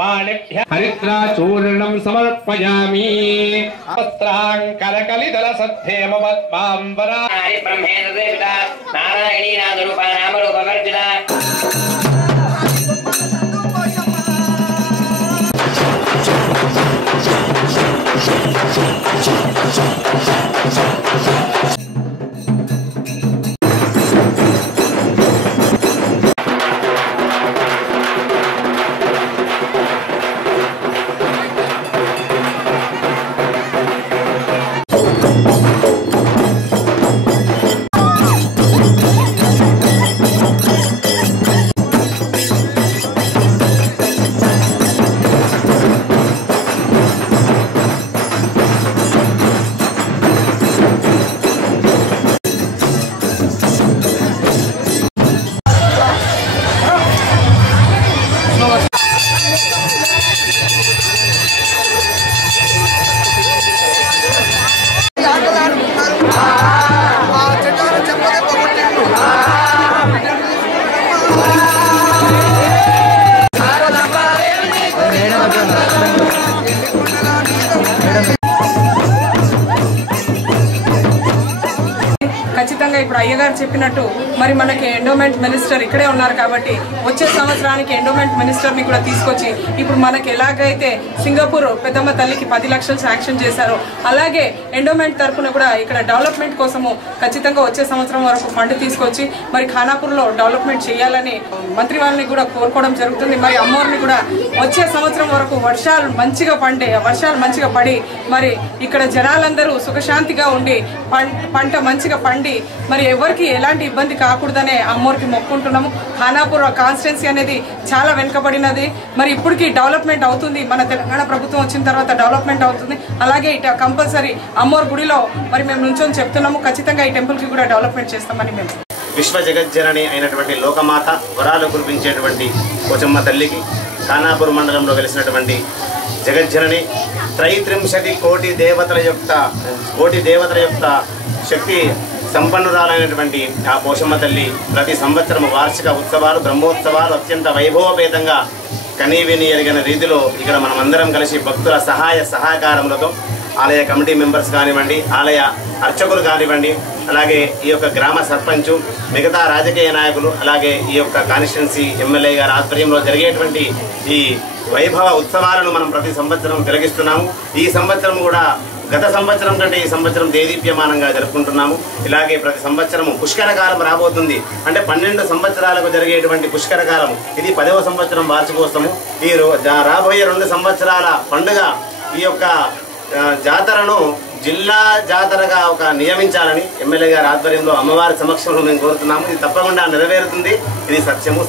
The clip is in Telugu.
हरिद्राचूर्णं समर्पयामि अस्त्राङ्कलकलितलसद्धेमपद्माम्बरा ब्रह्मेन्द्रदेवता नारायणीनाथरूपा नामरूपवर्जिता ఖచ్చితంగా ఇప్పుడు అయ్యగారు చెప్పినట్టు మరి మనకి ఎండోమెంట్ మినిస్టర్ ఇక్కడే ఉన్నారు కాబట్టి వచ్చే సంవత్సరానికి ఎండోమెంట్ మినిస్టర్ని కూడా తీసుకొచ్చి ఇప్పుడు మనకి ఎలాగైతే సింగపూర్ పెద్దమ్మ తల్లికి 10 లక్షలు శాంక్షన్ చేశారో అలాగే ఎండోమెంట్ తరఫున కూడా ఇక్కడ డెవలప్మెంట్ కోసము ఖచ్చితంగా వచ్చే సంవత్సరం వరకు ఫండ్ తీసుకొచ్చి మరి ఖానాపూర్లో డెవలప్మెంట్ చేయాలని మంత్రి వాళ్ళని కూడా కోరుకోవడం జరుగుతుంది. మరి అమ్మవారిని కూడా వచ్చే సంవత్సరం వరకు వర్షాలు మంచిగా పడి మరి ఇక్కడ జనాలందరూ సుఖశాంతిగా ఉండి పంట మంచిగా పండి మరి ఎవరికి ఎలాంటి ఇబ్బంది కాకూడదనే అమ్మవారికి మొక్కుంటున్నాము. ఖానాపూర్ కాన్స్టిట్యున్సీ అనేది చాలా వెనుకబడినది. మరి ఇప్పటికీ డెవలప్మెంట్ అవుతుంది. మన తెలంగాణ ప్రభుత్వం వచ్చిన తర్వాత డెవలప్మెంట్ అవుతుంది. అలాగే ఇట కంపల్సరీ అమ్మవారి గుడిలో మరి మేము నుంచొని చెప్తున్నాము. ఖచ్చితంగా ఈ టెంపుల్కి కూడా డెవలప్మెంట్ చేస్తామని మేము విశ్వ జగజ్జనని అయినటువంటి లోకమాత వరాలు కురిపించేటువంటి పోచమ్మ తల్లికి ఖానాపూర్ మండలంలో వెలిసినటువంటి జగజ్జనని త్రైత్రింశతి కోటి దేవతల యొక్క శక్తి సంపన్నురాలైనటువంటి ఆ పోషమ్మ తల్లి ప్రతి సంవత్సరం వార్షిక ఉత్సవాలు బ్రహ్మోత్సవాలు అత్యంత వైభవపేతంగా కనీవిని ఎరిగిన రీతిలో ఇక్కడ మనం అందరం కలిసి భక్తుల సహాయ సహకారములతో ఆలయ కమిటీ మెంబర్స్ కానివ్వండి, ఆలయ అర్చకులు కానివ్వండి, అలాగే ఈ యొక్క గ్రామ సర్పంచు, మిగతా రాజకీయ నాయకులు, అలాగే ఈ యొక్క కాన్స్టిట్యున్సీ ఎమ్మెల్యే గారి ఆధ్వర్యంలో జరిగేటువంటి ఈ వైభవ ఉత్సవాలను మనం ప్రతి సంవత్సరం తిలకిస్తున్నాము. ఈ సంవత్సరం కూడా గత సంవత్సరం కంటే ఈ సంవత్సరం దేదీప్యమానంగా జరుపుకుంటున్నాము. ఇలాగే ప్రతి సంవత్సరము పుష్కరకాలం రాబోతుంది. అంటే 12 సంవత్సరాలకు జరిగేటువంటి పుష్కరకాలం ఇది 10వ సంవత్సరం వార్షికోత్సవము. ఈ రాబోయే 2 సంవత్సరాల పండుగ ఈ యొక్క జాతరను జిల్లా జాతరగా నియమించాలని ఎమ్మెల్యే గారి ఆధ్వర్యంలో అమ్మవారి సమక్షంలో మేము కోరుతున్నాము. ఇది తప్పకుండా నెరవేరుతుంది. ఇది సత్యము.